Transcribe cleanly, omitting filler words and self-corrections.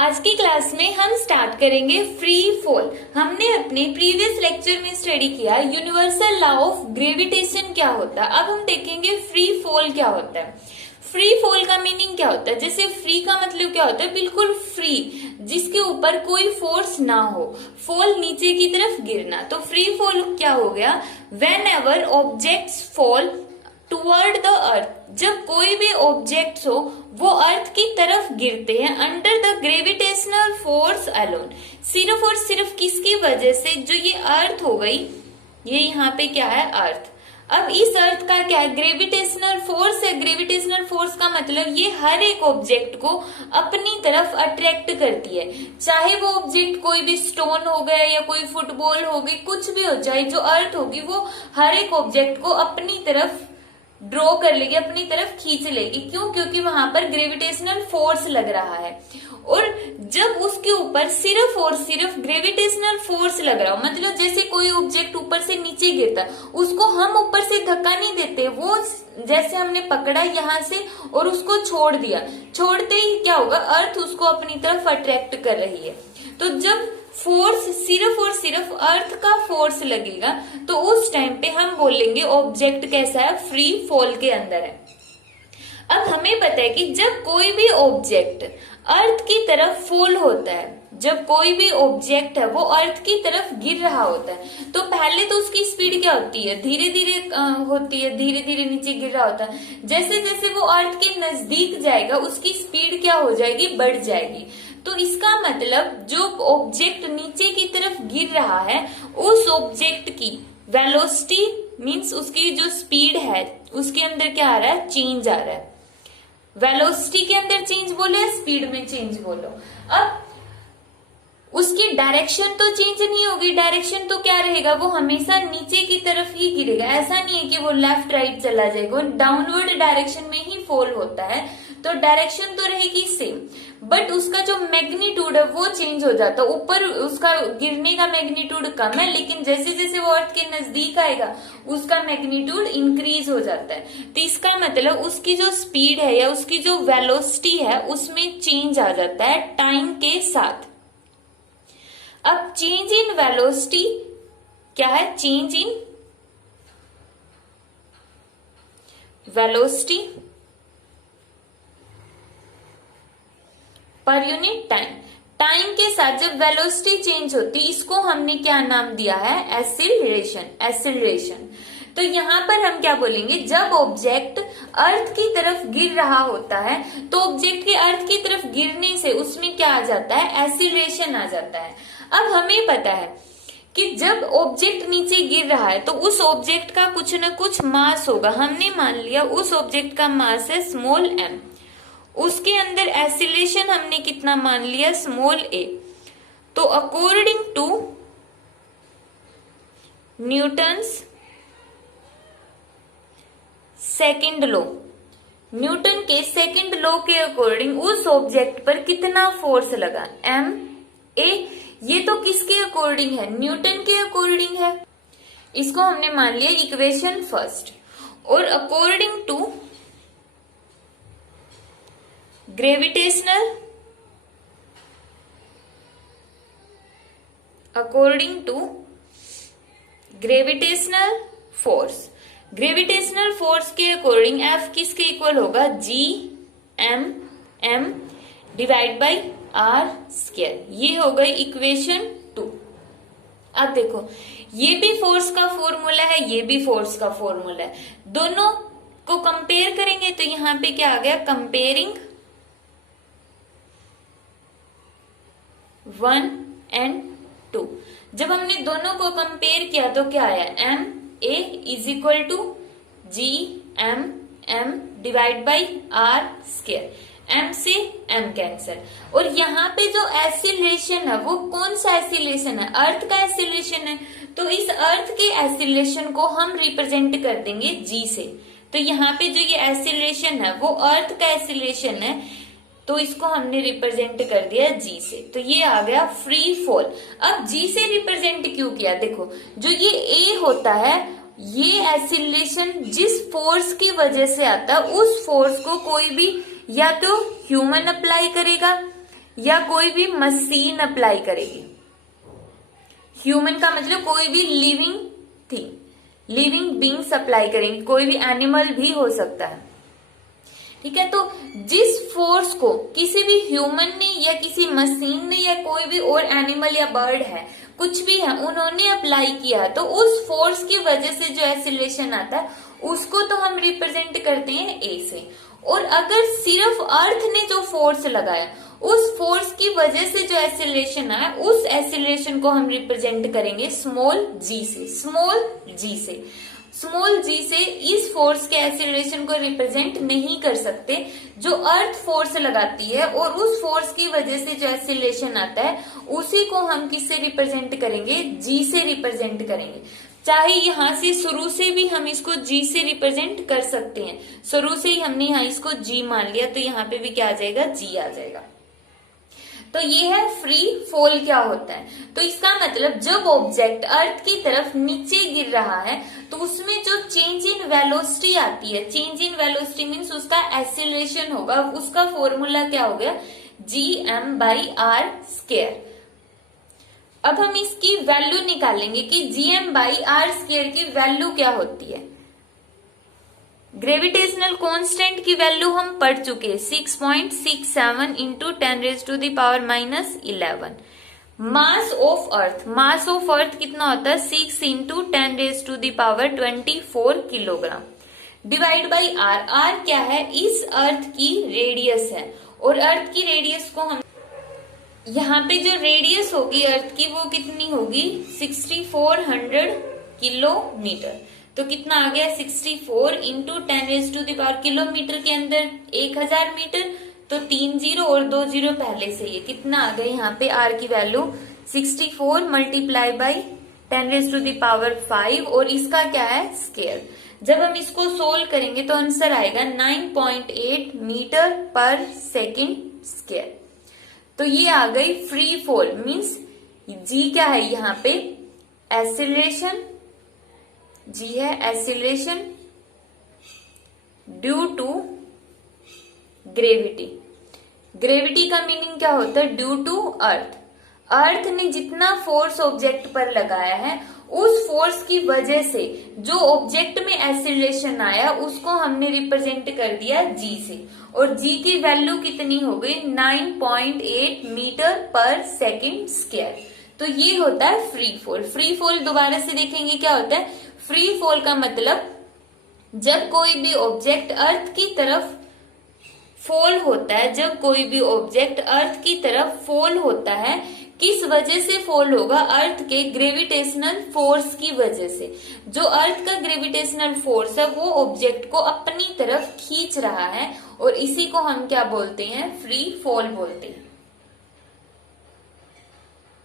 आज की क्लास में हम स्टार्ट करेंगे फ्री फॉल। हमने अपने प्रीवियस लेक्चर में स्टडी किया यूनिवर्सल लॉ ऑफ ग्रेविटेशन क्या होता है। अब हम देखेंगे फ्री फॉल क्या होता है। फ्री फॉल का मीनिंग क्या होता है। जैसे फ्री का मतलब क्या होता है, बिल्कुल फ्री, जिसके ऊपर कोई फोर्स ना हो, फॉल नीचे की तरफ गिरना। तो फ्री फॉल क्या हो गया, when ever objects fall toward the earth, जब कोई भी ऑब्जेक्ट्स हो वो अर्थ की तरफ गिरते हैं under the gravitational force alone, सिर्फ और सिर्फ किसकी वजह से, जो ये अर्थ हो गई, ये यहाँ पे क्या है, अर्थ। अब इस अर्थ का क्या है, ग्रेविटेशनल फोर्स है। ग्रेविटेशनल फोर्स का मतलब ये हर एक ऑब्जेक्ट को अपनी तरफ अट्रैक्ट करती है, चाहे वो ऑब्जेक्ट कोई भी स्टोन हो गया या कोई फुटबॉल हो गई, कुछ भी हो जाए, जो अर्थ होगी वो हर एक ऑब्जेक्ट को अपनी तरफ ड्रॉ कर लेगी, अपनी तरफ खींच लेगी। क्यों? क्योंकि वहां पर ग्रेविटेशनल फोर्स लग रहा है। और जब उसके ऊपर सिर्फ और सिर्फ ग्रेविटेशनल फोर्स लग रहा हो, मतलब जैसे कोई ऑब्जेक्ट ऊपर से नीचे गिरता, उसको हम ऊपर से धक्का नहीं देते, वो जैसे हमने पकड़ा यहाँ से और उसको छोड़ दिया, छोड़ते ही क्या होगा, अर्थ उसको अपनी तरफ अट्रैक्ट कर रही है। तो जब फोर्स सिर्फ और सिर्फ अर्थ का फोर्स लगेगा तो उस टाइम पे हम बोलेंगे ऑब्जेक्ट कैसा है, फ्री फॉल के अंदर है। अब हमें पता है कि जब कोई भी ऑब्जेक्ट अर्थ की तरफ फॉल होता है, जब कोई भी ऑब्जेक्ट है वो अर्थ की तरफ गिर रहा होता है, तो पहले तो उसकी स्पीड क्या होती है, धीरे धीरे होती है, धीरे धीरे नीचे गिर रहा होता है। जैसे जैसे वो अर्थ के नजदीक जाएगा उसकी स्पीड क्या हो जाएगी, बढ़ जाएगी। तो इसका मतलब जो ऑब्जेक्ट नीचे की तरफ गिर रहा है उस ऑब्जेक्ट की वेलोसिटी मींस उसकी जो स्पीड है उसके अंदर क्या आ रहा है, चेंज आ रहा है। वेलोसिटी के अंदर चेंज बोलो या स्पीड में चेंज बोलो। अब उसकी डायरेक्शन तो चेंज नहीं होगी, डायरेक्शन तो क्या रहेगा, वो हमेशा नीचे की तरफ ही गिरेगा। ऐसा नहीं है कि वो लेफ्ट राइट चला जाएगा, डाउनवर्ड डायरेक्शन में ही फॉल होता है, तो डायरेक्शन तो रहेगी सेम, बट उसका जो मैग्नीट्यूड है वो चेंज हो जाता है। ऊपर उसका गिरने का मैग्नीट्यूड कम है, लेकिन जैसे जैसे वो अर्थ के नजदीक आएगा उसका मैग्नीट्यूड इंक्रीज हो जाता है। तो इसका मतलब उसकी जो स्पीड है या उसकी जो वेलोसिटी है उसमें चेंज आ जाता है टाइम के साथ। अब चेंज इन वेलोसिटी क्या है, change in velocity per unit time, time के साथ जब वेलोसिटी चेंज होती, इसको हमने क्या नाम दिया है, एक्सीलरेशन। एक्सीलरेशन। तो यहाँ पर हम क्या बोलेंगे, जब ऑब्जेक्ट अर्थ की तरफ गिर रहा होता है तो ऑब्जेक्ट के अर्थ की तरफ गिरने से उसमें क्या आ जाता है, एक्सीलरेशन आ जाता है। अब हमें पता है कि जब ऑब्जेक्ट नीचे गिर रहा है तो उस ऑब्जेक्ट का कुछ न कुछ मास होगा। हमने मान लिया उस ऑब्जेक्ट का मास है स्मॉल m, उसके अंदर एक्सीलरेशन हमने कितना मान लिया, स्मॉल a। तो according to Newton's second law, Newton के सेकंड लॉ के अकॉर्डिंग उस ऑब्जेक्ट पर कितना फोर्स लगा, m a। ये तो किसके अकॉर्डिंग है, न्यूटन के अकॉर्डिंग है। इसको हमने मान लिया इक्वेशन फर्स्ट। और according to gravitational, according to gravitational force, gravitational force के अकॉर्डिंग F किसके इक्वल होगा, G(m)m divide by r square. ये हो गई इक्वेशन 2। अब देखो ये भी फोर्स का फॉर्मूला है, ये भी फोर्स का फॉर्मूला है, दोनों को कंपेयर करेंगे तो यहाँ पे क्या आ गया, कंपेयरिंग 1 and 2। जब हमने दोनों को कंपेयर किया तो क्या आया, m a is equal to G(m)m divide by r square, m से m कैंसल। और यहाँ पे जो एक्सीलरेशन है वो कौन सा एक्सीलरेशन है, अर्थ का एक्सीलरेशन है, तो इस अर्थ के एक्सीलरेशन को हम रिप्रेजेंट कर देंगे g से। तो यहाँ पे जो ये एक्सीलरेशन है वो अर्थ का एक्सीलरेशन है, तो इसको हमने रिप्रेजेंट कर दिया g से। तो ये आ गया फ्री फॉल। अब g से रिप्रेजेंट क्यों किया, देखो जो ये a होता है, ये एक्सीलरेशन जिस फोर्स की वजह से आता है उस फोर्स को कोई भी या तो ह्यूमन अप्लाई करेगा या कोई भी मशीन अप्लाई करेगी। ह्यूमन का मतलब कोई भी living thing, living beings apply करेंगे, कोई भी एनिमल भी हो सकता है। ठीक है, तो जिस फोर्स को किसी भी ह्यूमन ने या किसी मशीन ने या कोई भी और एनिमल या बर्ड है, कुछ भी है, उन्होंने अप्लाई किया, तो उस फोर्स की वजह से जो एक्सीलरेशन आता है उसको तो हम रिप्रेजेंट करते हैं ए से। और अगर सिर्फ अर्थ ने जो फोर्स लगाया, उस फोर्स की वजह से जो एक्सीलरेशन आया, उस एक्सीलरेशन को हम रिप्रेजेंट करेंगे स्मॉल जी से। स्मॉल जी से, स्मॉल जी से इस फोर्स के एक्सीलरेशन को रिप्रेजेंट नहीं कर सकते जो अर्थ फोर्स लगाती है, और उस फोर्स की वजह से जो एक्सीलरेशन आता है उसी को हम किससे रिप्रेजेंट करेंगे, जी से रिप्रेजेंट करेंगे। चाहे यहां से शुरू से भी हम इसको जी से रिप्रेजेंट कर सकते हैं, शुरू से ही हमने यहाँ इसको जी मान लिया तो यहाँ पे भी क्या आ जाएगा, जी आ जाएगा। तो ये है फ्री फॉल क्या होता है। तो इसका मतलब जब ऑब्जेक्ट अर्थ की तरफ नीचे गिर रहा है तो उसमें जो चेंज इन वेलोसिटी आती है, चेंज इन वेलोसिटी मीन्स उसका एक्सीलरेशन होगा, उसका फॉर्मूला क्या हो गया, gm/r²। अब हम इसकी वैल्यू निकालेंगे कि gm/r² की वैल्यू क्या होती है। ग्रेविटेशनल कांस्टेंट की वैल्यू हम पढ़ चुके हैं, 6.67 into 10⁻⁻11। Mass of earth, mass of earth कितना होता है, 6 into 10⁻24 kilogram, divide by R. R क्या है, इस अर्थ की रेडियस है, और अर्थ की रेडियस को हम यहाँ पे जो रेडियस होगी अर्थ की वो कितनी होगी, 6400 किलोमीटर। तो कितना आ गया, 64 इंटू 10⁻⁻, किलोमीटर के अंदर 1000 मीटर, तो 3 0 और 2 0 पहले से, ये कितना आ गया यहाँ पे आर की वैल्यू 64 मल्टीप्लाई बाई 10⁻5, और इसका क्या है, स्केयर। जब हम इसको सोल्व करेंगे तो आंसर आएगा 9.8 मीटर पर सेकेंड स्केयर। तो ये आ गई फ्री फॉल, मीन्स जी क्या है यहाँ पे, एक्सीलरेशन, जी है acceleration due to gravity. Gravity का मीनिंग क्या होता है, ड्यू टू अर्थ। अर्थ ने जितना फोर्स ऑब्जेक्ट पर लगाया है उस फोर्स की वजह से जो ऑब्जेक्ट में एक्सीलरेशन आया उसको हमने रिप्रेजेंट कर दिया जी से, और जी की वैल्यू कितनी हो गई, 9.8 मीटर पर सेकेंड स्क्वायर। तो ये होता है फ्री फॉल। फ्री फॉल दोबारा से देखेंगे क्या होता है। फ्री फॉल का मतलब जब कोई भी ऑब्जेक्ट अर्थ की तरफ फॉल होता है, जब कोई भी ऑब्जेक्ट अर्थ की तरफ फॉल होता है, किस वजह से फॉल होगा, अर्थ के ग्रेविटेशनल फोर्स की वजह से। जो अर्थ का ग्रेविटेशनल फोर्स है वो ऑब्जेक्ट को अपनी तरफ खींच रहा है, और इसी को हम क्या बोलते हैं, फ्री फॉल बोलते हैं।